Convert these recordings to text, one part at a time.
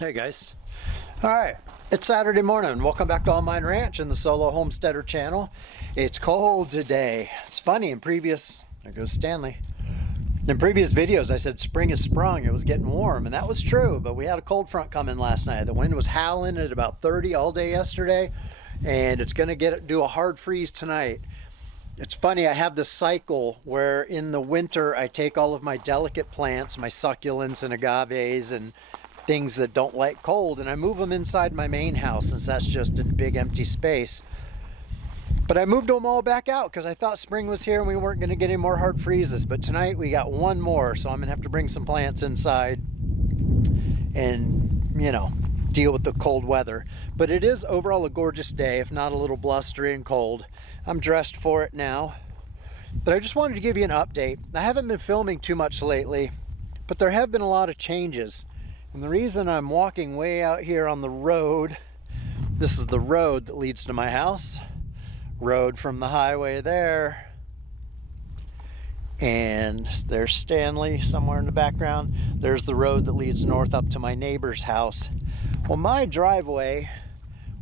Hey guys. All right, it's Saturday morning. Welcome back to All Mine Ranch and the Solo Homesteader channel. It's cold today. It's funny, there goes Stanley. In previous videos I said spring has sprung, it was getting warm, and that was true, but we had a cold front coming last night. The wind was howling at about 30 all day yesterday, and it's gonna do a hard freeze tonight. It's funny, I have this cycle where in the winter I take all of my delicate plants, my succulents and agaves and things that don't like cold, and I move them inside my main house since that's just a big empty space. But I moved them all back out because I thought spring was here and we weren't going to get any more hard freezes. But tonight we got one more, so I'm going to have to bring some plants inside and, deal with the cold weather. But it is overall a gorgeous day, if not a little blustery and cold. I'm dressed for it now. But I just wanted to give you an update. I haven't been filming too much lately, but there have been a lot of changes. And the reason I'm walking way out here on the road, this is the road that leads to my house, road from the highway there, and there's Stanley somewhere in the background. There's the road that leads north up to my neighbor's house. Well, my driveway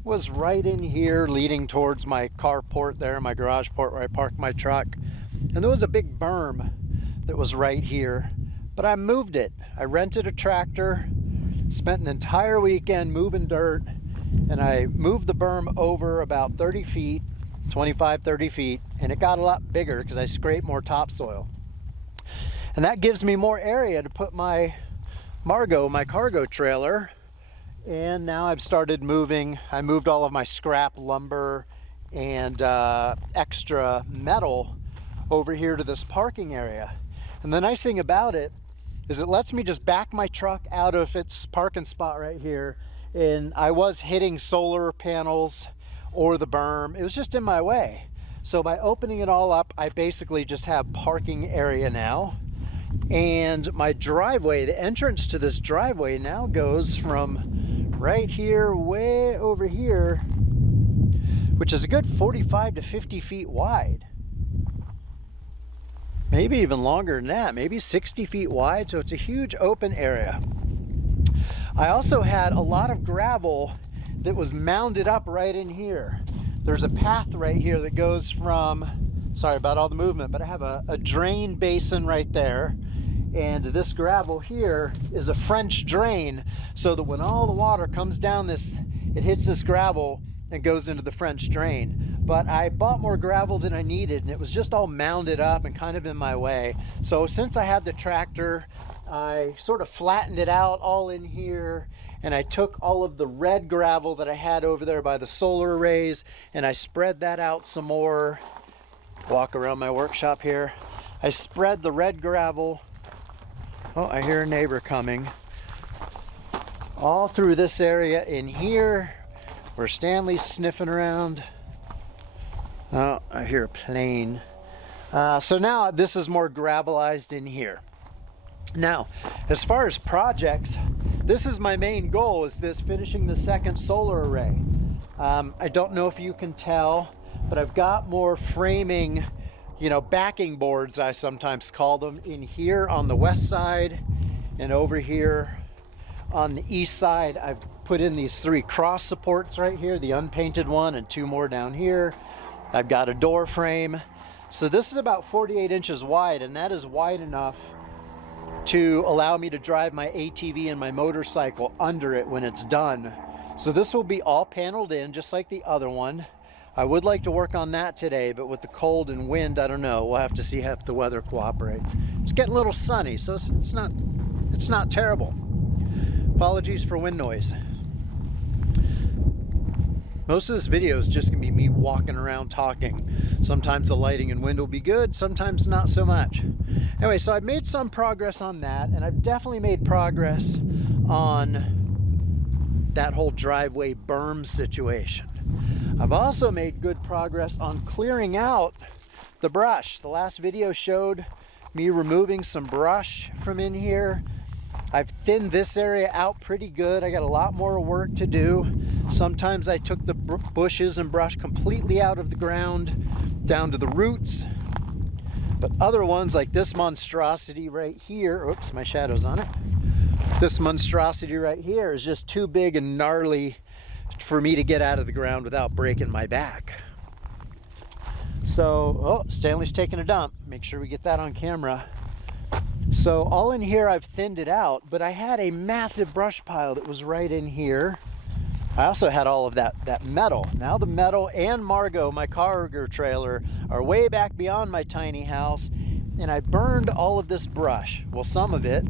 was right in here leading towards my carport there, my garage port where I parked my truck. And there was a big berm that was right here, but I moved it. I rented a tractor, spent an entire weekend moving dirt, and I moved the berm over about 30 feet, 25, 30 feet, and it got a lot bigger because I scraped more topsoil. And that gives me more area to put my Margo, my cargo trailer. And now I've started moving. I moved all of my scrap lumber and extra metal over here to this parking area. And the nice thing about it is it lets me just back my truck out of its parking spot right here. And I was hitting solar panels or the berm. It was just in my way. So by opening it all up, I basically just have parking area now. And my driveway, the entrance to this driveway now goes from right here way over here, which is a good 45 to 50 feet wide. Maybe even longer than that, maybe 60 feet wide, so it's a huge open area. I also had a lot of gravel that was mounded up right in here. There's a path right here that goes from, sorry about all the movement, but I have a drain basin right there, and this gravel here is a French drain, so that when all the water comes down this, it hits this gravel and goes into the French drain. But I bought more gravel than I needed, and it was just all mounded up and kind of in my way. So since I had the tractor, I sort of flattened it out all in here, and I took all of the red gravel that I had over there by the solar arrays, and I spread that out some more. Walk around my workshop here. I spread the red gravel. Oh, I hear a neighbor coming. All through this area in here where Stanley's sniffing around. Oh, I hear a plane. So now this is more gravelized in here. Now, as far as projects, this is my main goal, is this finishing the second solar array. I don't know if you can tell, but I've got more framing, backing boards, I sometimes call them, in here on the west side, and over here on the east side. I've put in these 3 cross supports right here, the unpainted one and 2 more down here. I've got a door frame. So this is about 48 inches wide, and that is wide enough to allow me to drive my ATV and my motorcycle under it when it's done. So this will be all paneled in just like the other one. I would like to work on that today, but with the cold and wind, I don't know. We'll have to see if the weather cooperates. It's getting a little sunny, so it's not terrible. Apologies for wind noise. Most of this video is just gonna be me walking around talking. Sometimes the lighting and wind will be good, sometimes not so much. Anyway, so I've made some progress on that, and I've definitely made progress on that whole driveway berm situation. I've also made good progress on clearing out the brush. The last video showed me removing some brush from in here. I've thinned this area out pretty good. I got a lot more work to do. Sometimes I took the bushes and brush completely out of the ground down to the roots. But other ones like this monstrosity right here, oops, my shadow's on it, This monstrosity right here is just too big and gnarly for me to get out of the ground without breaking my back. So, oh, Stanley's taking a dump. Make sure we get that on camera. So all in here I've thinned it out, but I had a massive brush pile that was right in here. I also had all of that metal. Now the metal and Margot, my cargo trailer, are way back beyond my tiny house, and I burned all of this brush. Well, some of it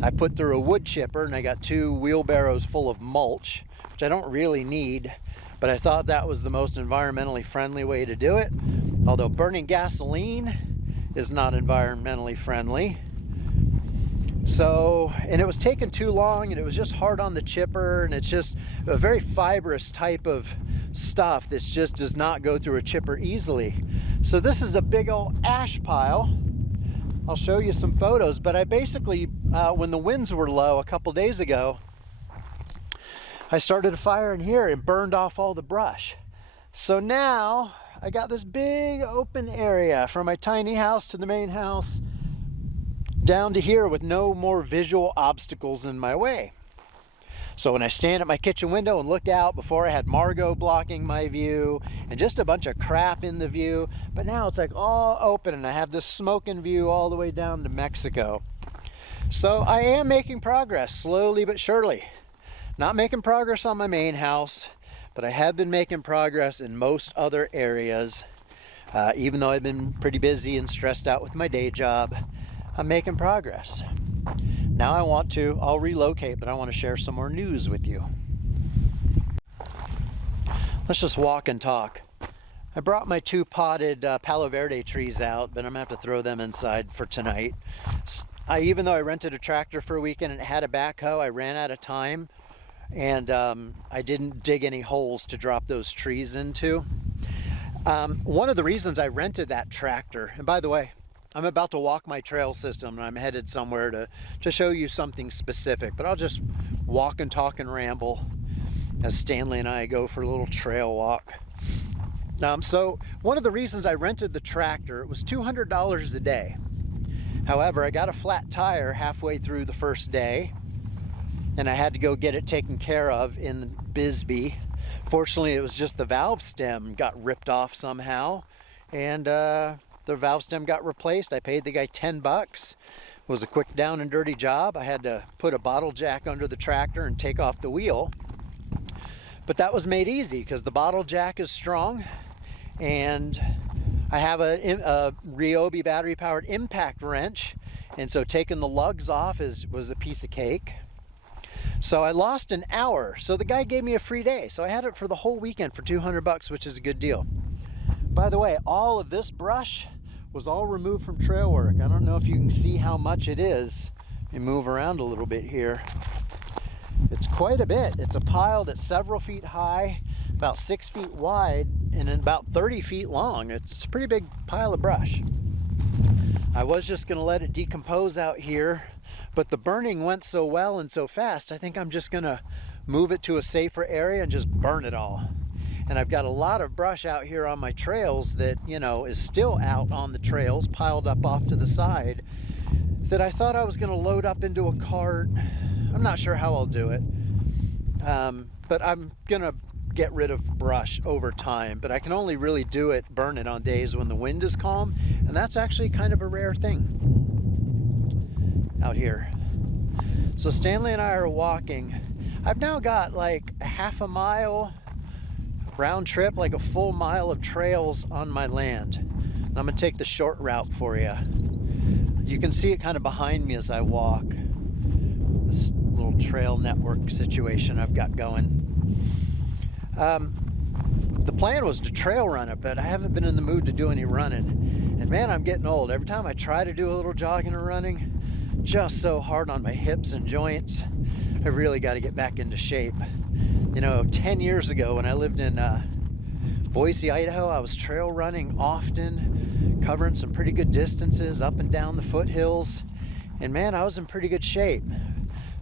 I put through a wood chipper, and I got 2 wheelbarrows full of mulch, which I don't really need, but I thought that was the most environmentally friendly way to do it. Although burning gasoline is not environmentally friendly. So, and it was taking too long, and it was just hard on the chipper, and it's just a very fibrous type of stuff that just does not go through a chipper easily. So this is a big old ash pile. I'll show you some photos, but I basically, when the winds were low a couple days ago, I started a fire in here and burned off all the brush. So now I got this big open area from my tiny house to the main house down to here with no more visual obstacles in my way. So when I stand at my kitchen window and look out, before I had Margot blocking my view and just a bunch of crap in the view, but now it's like all open and I have this smoking view all the way down to Mexico. So I am making progress, slowly but surely. Not making progress on my main house, but I have been making progress in most other areas. Even though I've been pretty busy and stressed out with my day job, I'm making progress. Now I'll relocate, but I want to share some more news with you. Let's just walk and talk. I brought my 2 potted Palo Verde trees out, but I'm gonna have to throw them inside for tonight. Even though I rented a tractor for a weekend and it had a backhoe, I ran out of time, and I didn't dig any holes to drop those trees into. One of the reasons I rented that tractor, and by the way, I'm about to walk my trail system, and I'm headed somewhere to show you something specific, but I'll just walk and talk and ramble as Stanley and I go for a little trail walk. So one of the reasons I rented the tractor, it was $200 a day. However, I got a flat tire halfway through the first day, and I had to go get it taken care of in Bisbee. Fortunately, it was just the valve stem got ripped off somehow, and the valve stem got replaced. I paid the guy 10 bucks. It was a quick down and dirty job. I had to put a bottle jack under the tractor and take off the wheel. But that was made easy because the bottle jack is strong, and I have a Ryobi battery powered impact wrench, and so taking the lugs off was a piece of cake. So I lost an hour. So the guy gave me a free day. So I had it for the whole weekend for 200 bucks, which is a good deal. By the way, all of this brush was all removed from trail work. I don't know if you can see how much it is. Let me move around a little bit here. It's quite a bit. It's a pile that's several feet high, about 6 feet wide, and about 30 feet long. It's a pretty big pile of brush. I was just gonna let it decompose out here, but the burning went so well and so fast, I think I'm just gonna move it to a safer area and just burn it all. And I've got a lot of brush out here on my trails that, is still out on the trails, piled up off to the side, that I thought I was gonna load up into a cart. I'm not sure how I'll do it, but I'm gonna get rid of brush over time, but I can only really burn it on days when the wind is calm, and that's actually kind of a rare thing out here. So Stanley and I are walking. I've now got like a half a mile round trip, like a full mile of trails on my land. And I'm gonna take the short route for you. You can see it kind of behind me as I walk. This little trail network situation I've got going. The plan was to trail run it, but I haven't been in the mood to do any running. And man, I'm getting old. Every time I try to do a little jogging or running, just so hard on my hips and joints. I really got to get back into shape. 10 years ago when I lived in Boise, Idaho, I was trail running often, covering some pretty good distances up and down the foothills. And man, I was in pretty good shape.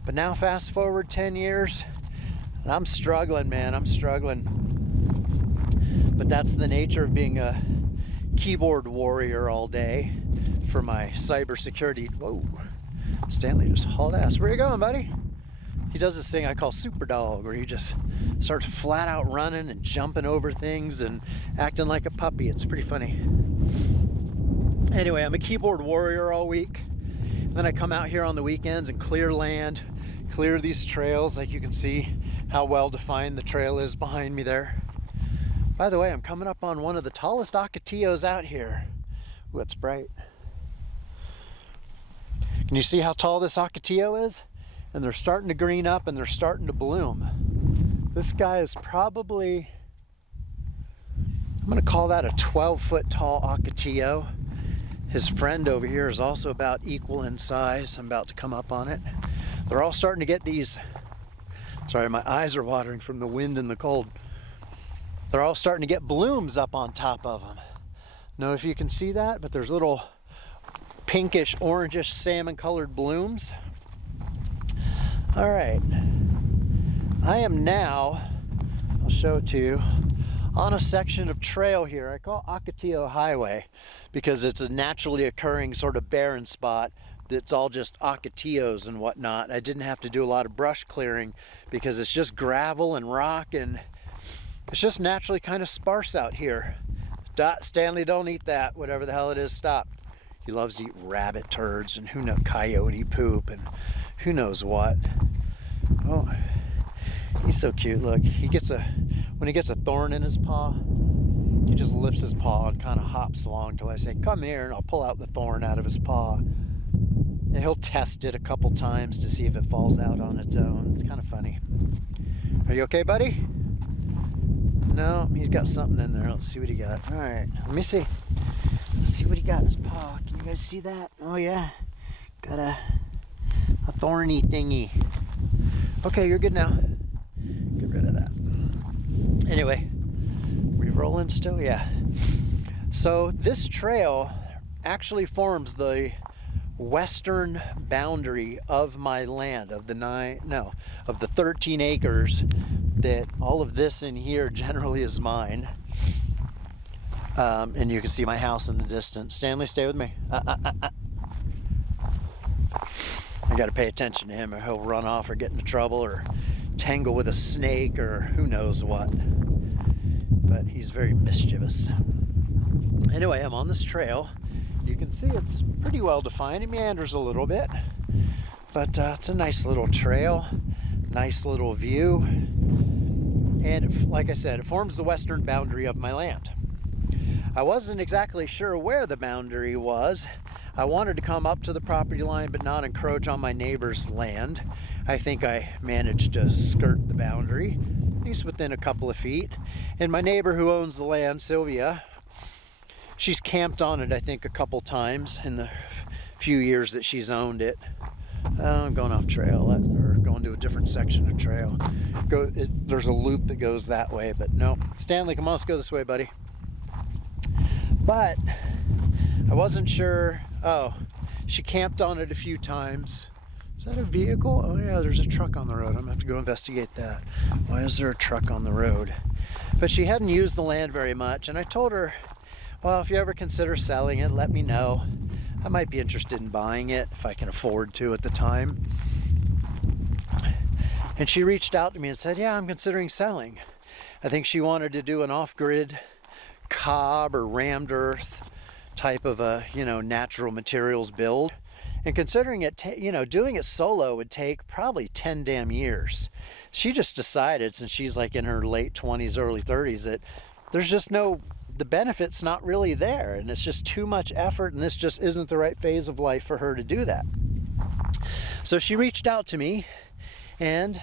But now fast forward 10 years, and I'm struggling, man, I'm struggling. But that's the nature of being a keyboard warrior all day for my cybersecurity. Whoa, Stanley just hauled ass. Where you going, buddy? He does this thing I call super dog, where he just starts flat out running and jumping over things and acting like a puppy. It's pretty funny. Anyway, I'm a keyboard warrior all week. Then I come out here on the weekends and clear land, clear these trails. Like you can see how well defined the trail is behind me there. By the way, I'm coming up on one of the tallest ocotillos out here. Ooh, it's bright. Can you see how tall this ocotillo is? And they're starting to green up and they're starting to bloom. This guy is probably, I'm gonna call that a 12-foot tall ocotillo. His friend over here is also about equal in size. I'm about to come up on it. They're all starting to get these, sorry, my eyes are watering from the wind and the cold. They're all starting to get blooms up on top of them. Know if you can see that, but there's little pinkish, orangish, salmon colored blooms. All right, I am now, I'll show it to you, on a section of trail here. I call Ocotillo Highway because it's a naturally occurring sort of barren spot that's all just ocotillos and whatnot. I didn't have to do a lot of brush clearing because it's just gravel and rock, and it's just naturally kind of sparse out here. Stanley, don't eat that, whatever the hell it is, stop. He loves to eat rabbit turds and who knows, coyote poop and who knows what. Oh, he's so cute. Look, when he gets a thorn in his paw, he just lifts his paw and kind of hops along till I say, come here, and I'll pull out the thorn out of his paw. And he'll test it a couple times to see if it falls out on its own. It's kind of funny. Are you okay, buddy? No, he's got something in there. Let's see what he got. All right, let me see. Let's see what he got in his paw. Can you guys see that? Oh yeah, got a thorny thingy. Okay, you're good now. Get rid of that. Anyway, we rolling still? Yeah. So this trail actually forms the western boundary of my land, of the 13 acres that all of this in here generally is mine. And you can see my house in the distance. Stanley, stay with me. I got to pay attention to him or he'll run off or get into trouble or tangle with a snake or who knows what. But he's very mischievous. Anyway, I'm on this trail. You can see it's pretty well defined. It meanders a little bit, but it's a nice little trail, nice little view. And like I said, it forms the western boundary of my land. I wasn't exactly sure where the boundary was. I wanted to come up to the property line but not encroach on my neighbor's land. I think I managed to skirt the boundary, at least within a couple of feet. And my neighbor who owns the land, Sylvia, she's camped on it I think a couple times in the few years that she's owned it. I'm going off trail, or going to a different section of trail. There's a loop that goes that way, but no. Stanley, come on, let's go this way, buddy. But I wasn't sure. Oh, she camped on it a few times. Is that a vehicle? Oh yeah, there's a truck on the road. I'm gonna have to go investigate that. Why is there a truck on the road? But she hadn't used the land very much, and I told her, well, if you ever consider selling it, let me know. I might be interested in buying it if I can afford to at the time. And she reached out to me and said, yeah, I'm considering selling. I think she wanted to do an off-grid cob or rammed earth type of a, natural materials build. And considering it, doing it solo would take probably 10 damn years. She just decided, since she's like in her late 20s, early 30s, that there's just the benefit's not really there, and it's just too much effort, and this just isn't the right phase of life for her to do that. So she reached out to me, and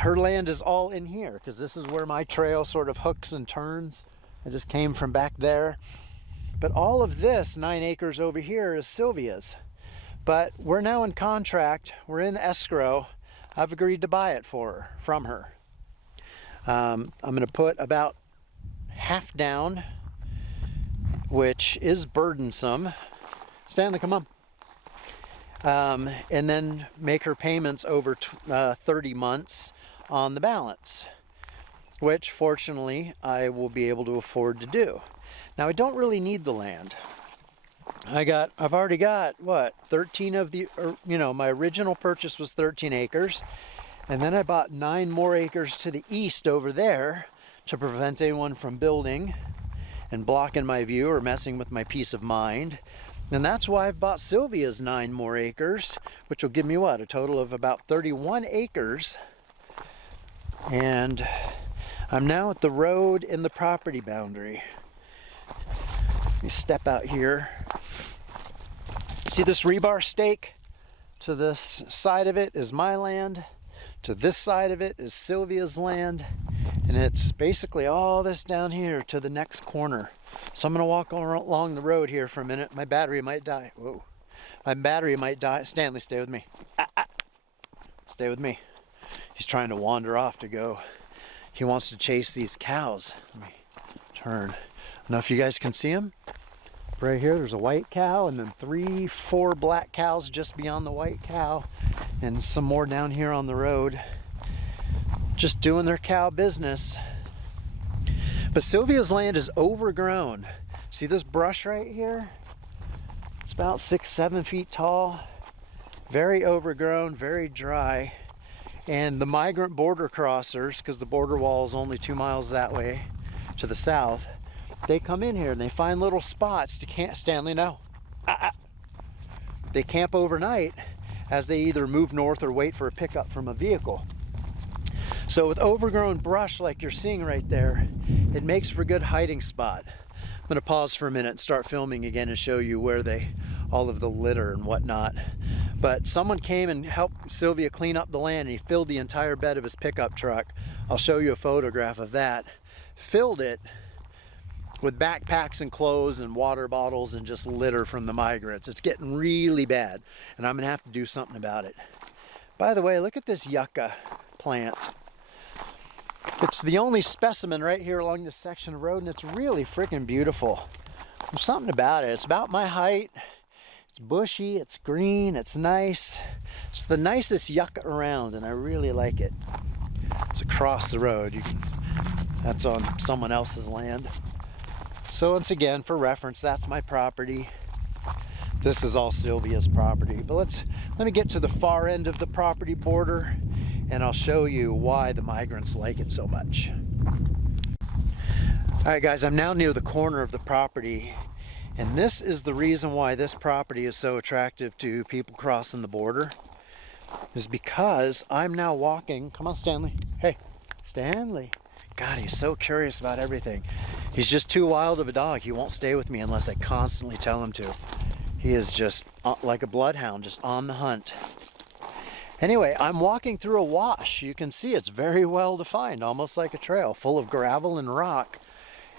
her land is all in here, because this is where my trail sort of hooks and turns. I just came from back there. But all of this 9 acres over here is Sylvia's. But we're now in contract, we're in escrow. I've agreed to buy it from her. I'm gonna put about half down, which is burdensome. Stanley, come on. And then make her payments over 30 months on the balance, which fortunately I will be able to afford to do. Now, I don't really need the land. I've already got, what, 13 of the, my original purchase was 13 acres. And then I bought 9 more acres to the east over there to prevent anyone from building and blocking my view or messing with my peace of mind. And that's why I've bought Sylvia's 9 more acres, which will give me what, a total of about 31 acres. And I'm now at the road in the property boundary. Let me step out here. See this rebar stake? To this side of it is my land. To this side of it is Sylvia's land. And it's basically all this down here to the next corner. So I'm gonna walk along the road here for a minute. My battery might die. Whoa. My battery might die. Stanley, stay with me. Stay with me. He's trying to wander off to go. He wants to chase these cows. Let me turn. I don't know if you guys can see him. Right here, there's a white cow, and then 3, 4 black cows just beyond the white cow, and some more down here on the road, just doing their cow business. But Sylvia's land is overgrown. See this brush right here? It's about 6, 7 feet tall, very overgrown, very dry. And the migrant border crossers, because the border wall is only 2 miles that way to the south, they come in here and they find little spots to camp. Stanley, no. They camp overnight as they either move north or wait for a pickup from a vehicle. So with overgrown brush like you're seeing right there, it makes for a good hiding spot. I'm gonna pause for a minute and start filming again and show you where all of the litter and whatnot. But someone came and helped Sylvia clean up the land, and he filled the entire bed of his pickup truck. I'll show you a photograph of that. Filled it with backpacks and clothes and water bottles and just litter from the migrants. It's getting really bad, and I'm gonna have to do something about it. By the way, look at this yucca plant. It's the only specimen right here along this section of road, and it's really freaking beautiful. There's something about it. It's about my height. It's bushy, it's green, it's nice. It's the nicest yucca around, and I really like it. It's across the road. That's on someone else's land. So once again, for reference, that's my property. This is all Sylvia's property. But let me get to the far end of the property border, and I'll show you why the migrants like it so much. All right, guys, I'm now near the corner of the property, and this is the reason why this property is so attractive to people crossing the border, is because I'm now walking. Come on, Stanley. Hey, Stanley. God, he's so curious about everything. He's just too wild of a dog. He won't stay with me unless I constantly tell him to. He is just like a bloodhound, just on the hunt. Anyway, I'm walking through a wash. You can see it's very well defined, almost like a trail, full of gravel and rock.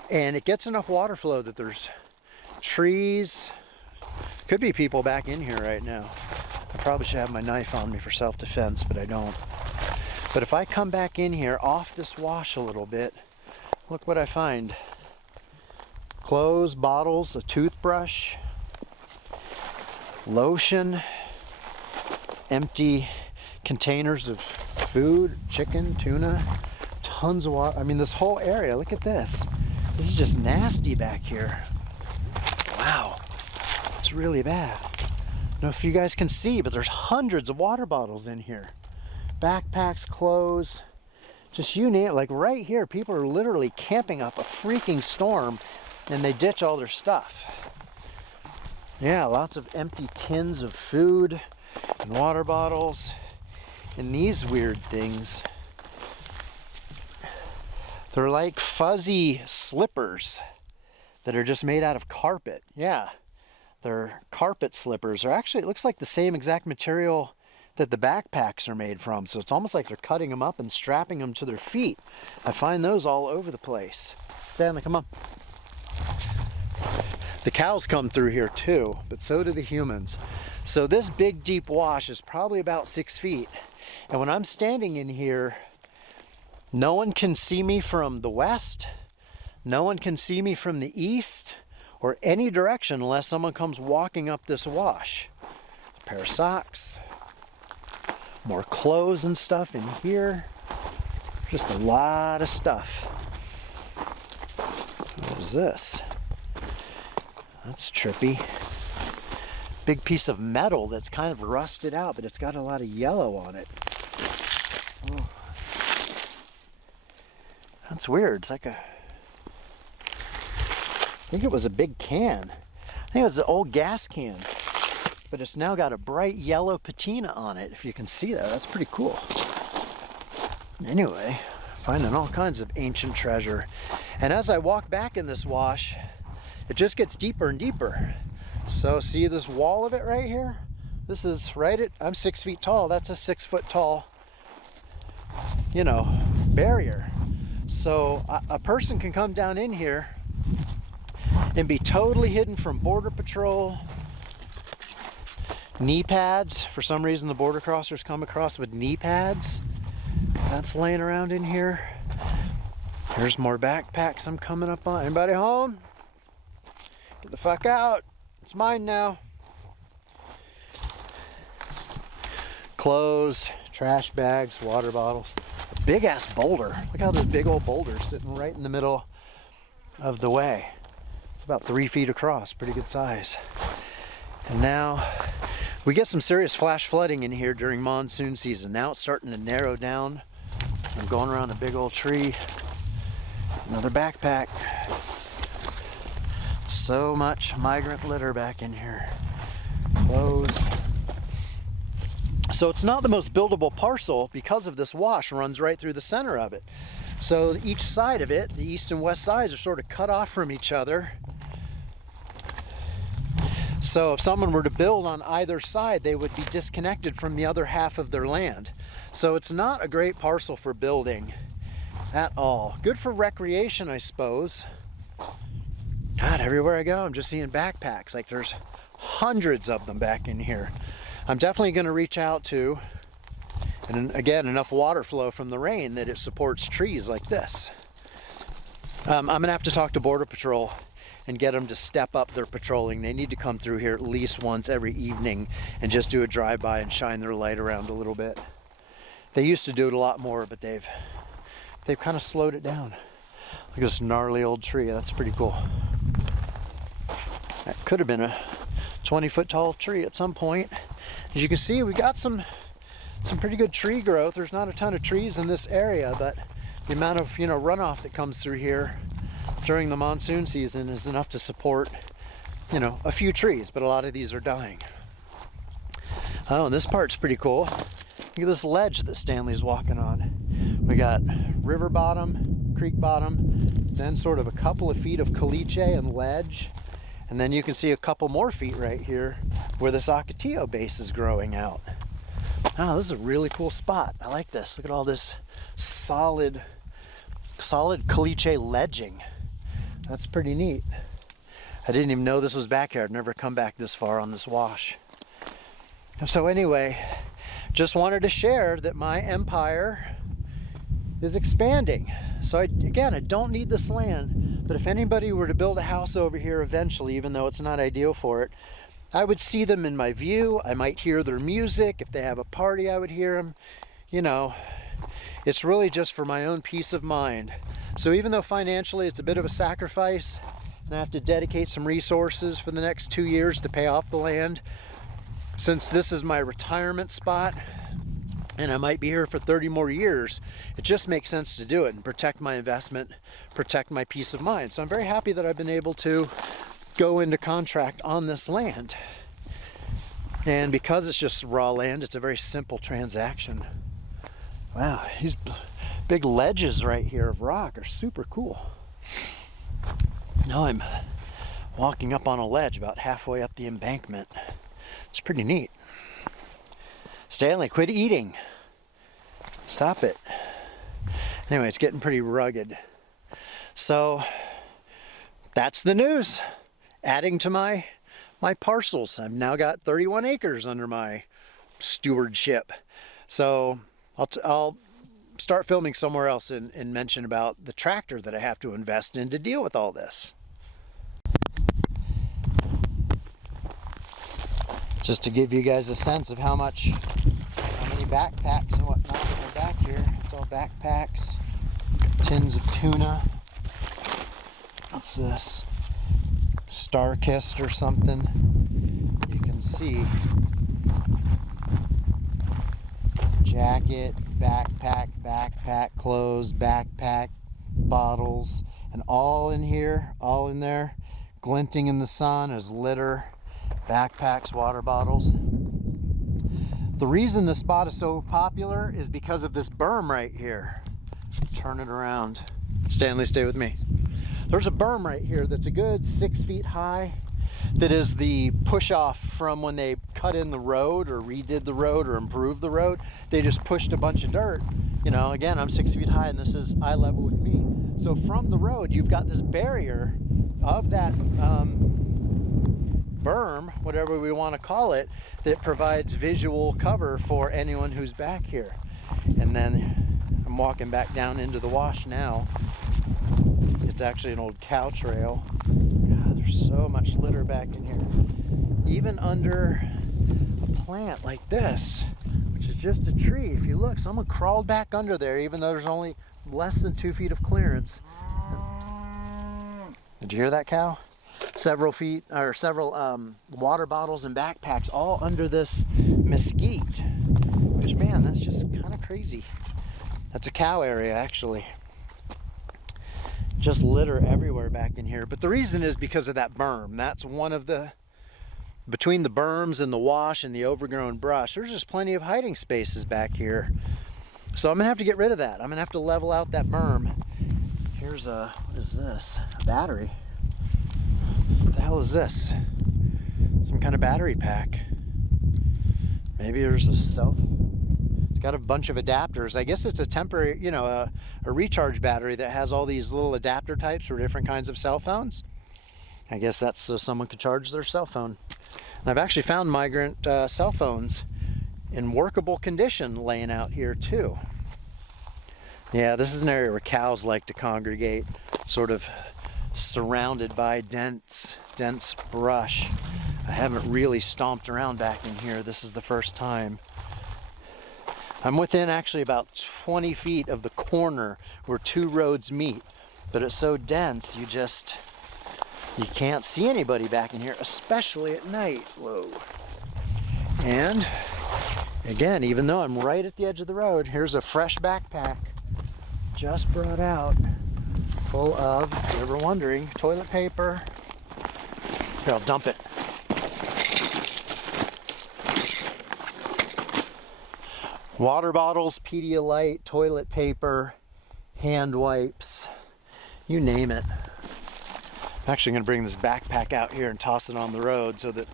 And it gets enough water flow that there's trees. Could be people back in here right now. I probably should have my knife on me for self-defense, but I don't. But if I come back in here off this wash a little bit, look what I find. Clothes, bottles, a toothbrush, lotion, empty containers of food, chicken, tuna, tons of water. I mean, this whole area, look at this. This is just nasty back here. Wow, it's really bad. I don't know if you guys can see, but there's hundreds of water bottles in here. Backpacks, clothes, just you name it. Like right here, people are literally camping up a freaking storm, and they ditch all their stuff. Yeah, lots of empty tins of food and water bottles, and these weird things. They're like fuzzy slippers that are just made out of carpet. Yeah, they're carpet slippers. Or actually, it looks like the same exact material that the backpacks are made from. So it's almost like they're cutting them up and strapping them to their feet. I find those all over the place. Stanley, come on. The cows come through here too, but so do the humans. So this big deep wash is probably about 6 feet. And when I'm standing in here, no one can see me from the west. No one can see me from the east or any direction unless someone comes walking up this wash. A pair of socks. More clothes and stuff in here. Just a lot of stuff. What is this? That's trippy. big piece of metal that's kind of rusted out, but it's got a lot of yellow on it. Oh. That's weird. It's like I think it was a big can. I think it was an old gas can, but it's now got a bright yellow patina on it. If you can see that, that's pretty cool. Anyway, finding all kinds of ancient treasure. And as I walk back in this wash, it just gets deeper and deeper. So see this wall of it right here? This is right at, I'm 6 feet tall. That's a 6 foot tall, you know, barrier. So a person can come down in here and be totally hidden from Border Patrol. Knee pads. For some reason the border crossers come across with knee pads. That's laying around in here. There's more backpacks I'm coming up on. Anybody home? Get the fuck out. It's mine now. Clothes, trash bags, water bottles. A big ass boulder. Look how this big old boulder is sitting right in the middle of the way. It's about 3 feet across, pretty good size. And now we get some serious flash flooding in here during monsoon season. Now it's starting to narrow down. I'm going around a big old tree. Another backpack. So much migrant litter back in here. Clothes. So it's not the most buildable parcel because of this wash runs right through the center of it. So each side of it, the east and west sides, are sort of cut off from each other. So if someone were to build on either side, they would be disconnected from the other half of their land. So it's not a great parcel for building at all. Good for recreation, I suppose. God, everywhere I go, I'm just seeing backpacks. Like there's hundreds of them back in here. I'm definitely going to reach out to, and again, enough water flow from the rain that it supports trees like this. I'm going to have to talk to Border Patrol and get them to step up their patrolling. They need to come through here at least once every evening and just do a drive-by and shine their light around a little bit. They used to do it a lot more, but they've kind of slowed it down. Look at this gnarly old tree. That's pretty cool. That could have been a 20-foot tall tree at some point. As you can see, we got some pretty good tree growth. There's not a ton of trees in this area, but the amount of runoff that comes through here during the monsoon season is enough to support a few trees, but a lot of these are dying. Oh, and this part's pretty cool. Look at this ledge that Stanley's walking on. We got river bottom, creek bottom, then sort of a couple of feet of caliche and ledge, and then you can see a couple more feet right here where this ocotillo base is growing out. Oh, this is a really cool spot. I like this. Look at all this solid caliche ledging. That's pretty neat. I didn't even know this was back here. I've never come back this far on this wash. So anyway, just wanted to share that my empire is expanding. So I don't need this land, but if anybody were to build a house over here eventually, even though it's not ideal for it, I would see them in my view. I might hear their music. If they have a party, I would hear them. It's really just for my own peace of mind. So even though financially it's a bit of a sacrifice, and I have to dedicate some resources for the next 2 years to pay off the land, since this is my retirement spot, and I might be here for 30 more years, it just makes sense to do it and protect my investment, protect my peace of mind. So I'm very happy that I've been able to go into contract on this land. And because it's just raw land, it's a very simple transaction. Wow, these big ledges right here of rock are super cool. Now I'm walking up on a ledge about halfway up the embankment. It's pretty neat. Stanley, quit eating. Stop it. Anyway, it's getting pretty rugged. So that's the news. Adding to my parcels. I've now got 31 acres under my stewardship. So I'll start filming somewhere else and mention about the tractor that I have to invest in to deal with all this. Just to give you guys a sense of how many backpacks and whatnot are back here. It's all backpacks, tins of tuna. What's this? Star-kissed or something. You can see. Jacket, backpack, clothes, backpack, bottles, and all in here, all in there, glinting in the sun is litter, backpacks, water bottles. The reason this spot is so popular is because of this berm right here. Turn it around. Stanley, stay with me. There's a berm right here that's a good 6 feet high. That is the push off from when they cut in the road or redid the road or improved the road. They just pushed a bunch of dirt. You know, again, I'm 6 feet high and this is eye level with me. So from the road, you've got this barrier of that berm, whatever we want to call it, that provides visual cover for anyone who's back here. And then I'm walking back down into the wash now. It's actually an old cow trail. God, there's so much litter back in here. Even under a plant like this, which is just a tree. If you look, someone crawled back under there, even though there's only less than 2 feet of clearance. Did you hear that cow? Several water bottles and backpacks all under this mesquite. Which, man, that's just kind of crazy. That's a cow area, actually. Just litter everywhere back in here. But the reason is because of that berm. That's one of the, between the berms and the wash and the overgrown brush, there's just plenty of hiding spaces back here. So I'm gonna have to get rid of that. I'm gonna have to level out that berm. Here's a, what is this? A battery. What the hell is this? Some kind of battery pack. Maybe there's a it's got a bunch of adapters. I guess it's a temporary, you know, a recharge battery that has all these little adapter types for different kinds of cell phones. I guess that's so someone could charge their cell phone. And I've actually found migrant cell phones in workable condition laying out here too. Yeah, this is an area where cows like to congregate, sort of surrounded by dense brush. I haven't really stomped around back in here. This is the first time. I'm within actually about 20 feet of the corner where two roads meet, but it's so dense you can't see anybody back in here, especially at night. Whoa. And again, even though I'm right at the edge of the road, here's a fresh backpack just brought out full of, if you're ever wondering, toilet paper. Here, I'll dump it. Water bottles, Pedialyte, toilet paper, hand wipes, you name it. I'm actually going to bring this backpack out here and toss it on the road so that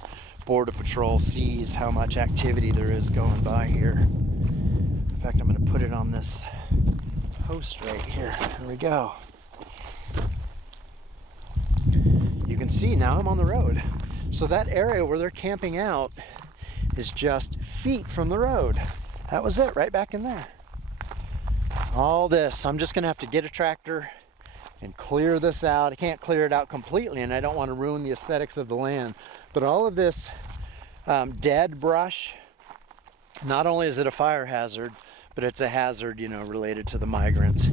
Border Patrol sees how much activity there is going by here. In fact, I'm going to put it on this post right here. There we go. You can see now I'm on the road. So that area where they're camping out is just feet from the road. That was it, right back in there. All this, I'm just gonna have to get a tractor and clear this out. I can't clear it out completely and I don't want to ruin the aesthetics of the land. But all of this dead brush, not only is it a fire hazard, but it's a hazard, you know, related to the migrants.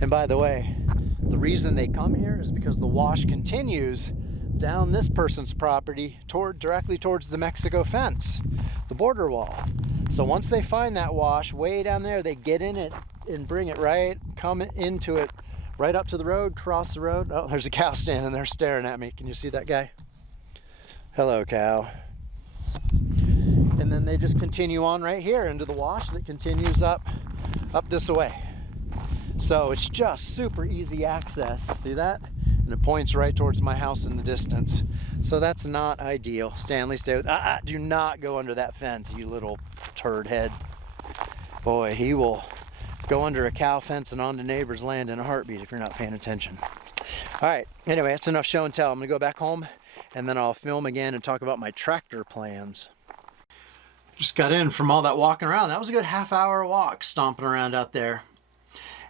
And by the way, the reason they come here is because the wash continues down this person's property directly towards the Mexico fence, the border wall. So once they find that wash way down there, they get in it and bring it right, come into it, right up to the road, cross the road. Oh, there's a cow standing there staring at me. Can you see that guy? Hello, cow. And then they just continue on right here into the wash that continues up this way. So it's just super easy access. See that? And it points right towards my house in the distance. So that's not ideal. Stanley, stay with, do not go under that fence, you little turd head. Boy, he will go under a cow fence and onto neighbor's land in a heartbeat if you're not paying attention. All right, anyway, that's enough show and tell. I'm gonna go back home and then I'll film again and talk about my tractor plans. Just got in from all that walking around. That was a good half-hour walk stomping around out there.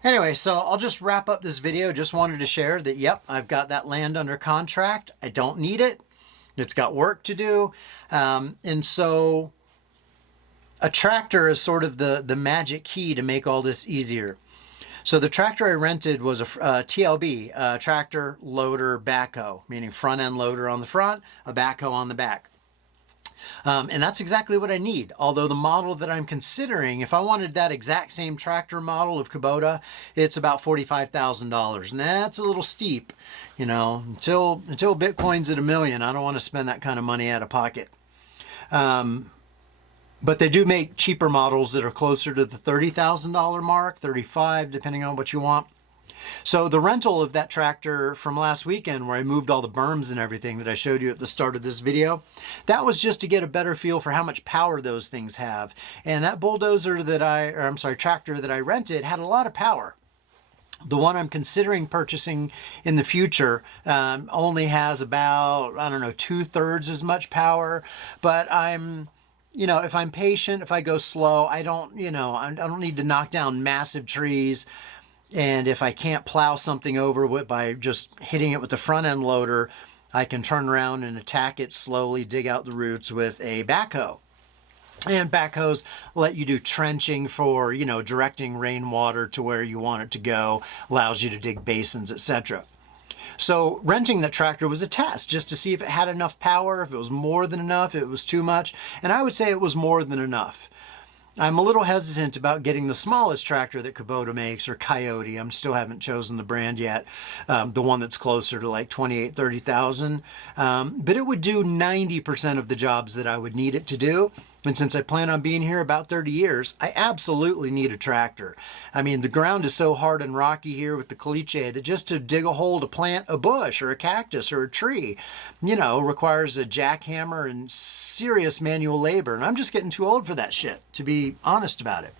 Anyway, so I'll just wrap up this video. Just wanted to share that, yep, I've got that land under contract. I don't need it. It's got work to do. And so a tractor is sort of the magic key to make all this easier. So the tractor I rented was a TLB, tractor, loader, backhoe, meaning front end loader on the front, a backhoe on the back. And that's exactly what I need. Although the model that I'm considering, if I wanted that exact same tractor model of Kubota, it's about $45,000. And that's a little steep, you know, until Bitcoin's at $1 million, I don't want to spend that kind of money out of pocket. But they do make cheaper models that are closer to the $30,000 mark, 35, depending on what you want. So the rental of that tractor from last weekend, where I moved all the berms and everything that I showed you at the start of this video, that was just to get a better feel for how much power those things have. And that bulldozer that tractor that I rented had a lot of power. The one I'm considering purchasing in the future only has about, I don't know, 2/3 as much power, but you know, if I'm patient, if I go slow, I don't need to knock down massive trees. And if I can't plow something over by just hitting it with the front end loader, I can turn around and attack it slowly, dig out the roots with a backhoe. And backhoes let you do trenching for, you know, directing rainwater to where you want it to go, allows you to dig basins, etc. So renting that tractor was a test just to see if it had enough power, if it was more than enough, if it was too much. And I would say it was more than enough. I'm a little hesitant about getting the smallest tractor that Kubota makes, or Coyote. I still haven't chosen the brand yet. The one that's closer to like 28, 30,000. But it would do 90% of the jobs that I would need it to do. And since I plan on being here about 30 years, I absolutely need a tractor. I mean, the ground is so hard and rocky here with the caliche that just to dig a hole to plant a bush or a cactus or a tree, you know, requires a jackhammer and serious manual labor. And I'm just getting too old for that shit, to be honest about it.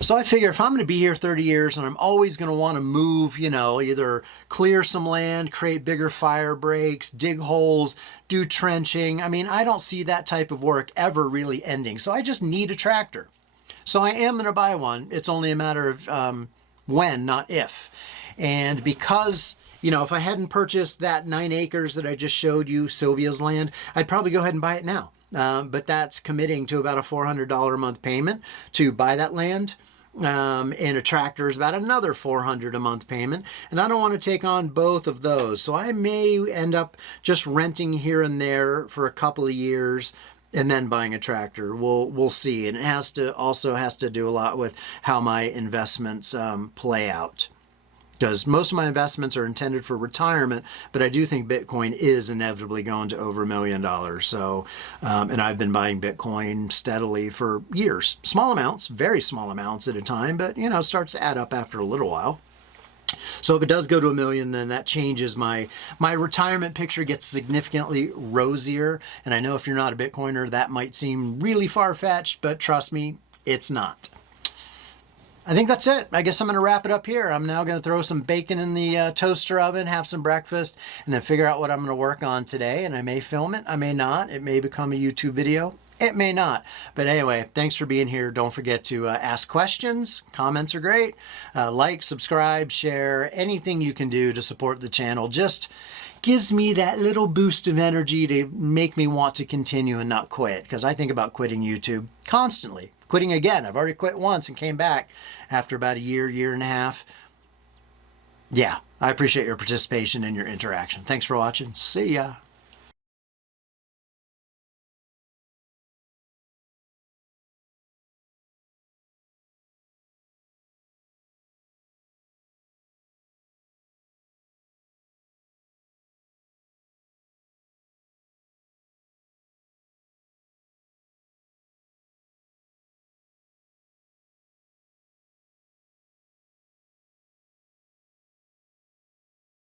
So I figure if I'm going to be here 30 years and I'm always going to want to move, you know, either clear some land, create bigger fire breaks, dig holes, do trenching. I mean, I don't see that type of work ever really ending. So I just need a tractor. So I am going to buy one. It's only a matter of when, not if. And because, you know, if I hadn't purchased that 9 acres that I just showed you, Sylvia's land, I'd probably go ahead and buy it now. But that's committing to about a $400 a month payment to buy that land. And a tractor is about another $400 a month payment. And I don't want to take on both of those. So I may end up just renting here and there for a couple of years and then buying a tractor. We'll see. And it also has to do a lot with how my investments play out. Because most of my investments are intended for retirement, but I do think Bitcoin is inevitably going to over $1 million. So, and I've been buying Bitcoin steadily for years. Small amounts, very small amounts at a time, but, you know, it starts to add up after a little while. So if it does go to $1 million, then that changes my retirement picture, gets significantly rosier. And I know if you're not a Bitcoiner, that might seem really far-fetched, but trust me, it's not. I think that's it. I guess I'm going to wrap it up here. I'm now going to throw some bacon in the toaster oven, have some breakfast, and then figure out what I'm going to work on today. And I may film it. I may not. It may become a YouTube video. It may not. But anyway, thanks for being here. Don't forget to ask questions. Comments are great. Like, subscribe, share, anything you can do to support the channel. Just gives me that little boost of energy to make me want to continue and not quit. Because I think about quitting YouTube constantly. Quitting again. I've already quit once and came back after about a year and a half. Yeah, I appreciate your participation and your interaction. Thanks for watching. See ya.